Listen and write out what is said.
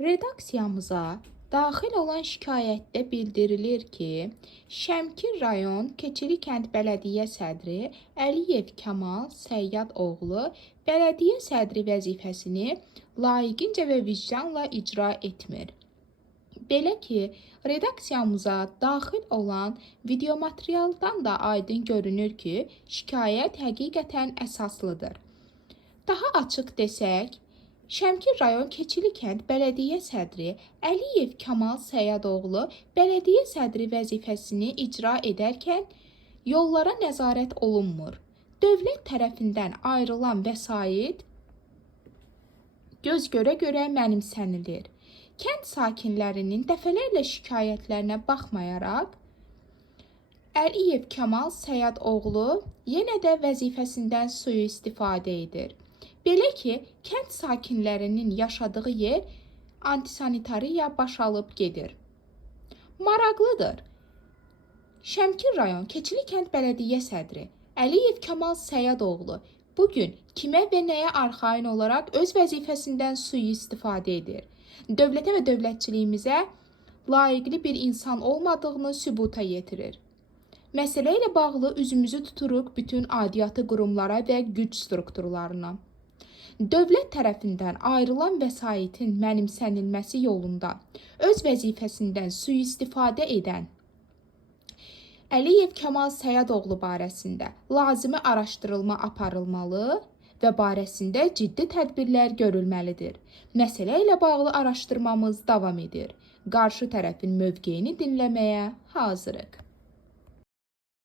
Redaksiyamıza daxil olan şikayətdə bildirilir ki, Şəmkir rayon Keçili kənd bələdiyyə sədri Əliyev Kamal Səyyad oğlu bələdiyyə sədri vəzifəsini layiqincə və vicdanla icra etmir. Belə ki, redaksiyamıza daxil olan videomaterialdan da aydın görünür ki, şikayət həqiqətən əsaslıdır. Daha açıq desək, Şəmkir rayon Keçili kənd bələdiyyə sədri Əliyev Kamal Səyadoğlu bələdiyyə sədri vəzifəsini icra edərkən yollara nəzarət olunmur. Dövlət tərəfindən ayrılan vəsait göz görə-görə mənimsənilir. Kənd sakinlərinin dəfələrlə şikayətlərinə baxmayaraq, Əliyev Kamal Səyadoğlu yenə də vəzifəsindən sui-istifadə edir. Belə ki, kənd sakinlərinin yaşadığı yer antisanitariya baş alıb gedir. Maraqlıdır. Şəmkir rayon Keçili kənd bələdiyyə sədri Əliyev Kamal Səyadoğlu bugün kimə və nəyə arxain olaraq öz vəzifəsindən sui-istifadə edir? Dövlətə və dövlətçiliyimizə layiqli bir insan olmadığını sübuta yetirir. Məsələ ilə bağlı üzümüzü tuturuq bütün aidiyyatı qurumlara və güc strukturlarına. Dövlət tərəfindən ayrılan vəsaitin mənimsənilməsi yolunda öz vəzifəsindən sui-istifadə edən Əliyev Kamal Səyadoğlu barəsində lazımi araşdırılma aparılmalı və barəsində ciddi tədbirlər görülməlidir. Məsələ ilə bağlı araşdırmamız davam edir. Qarşı tərəfin mövqeyini dinləməyə hazırıq.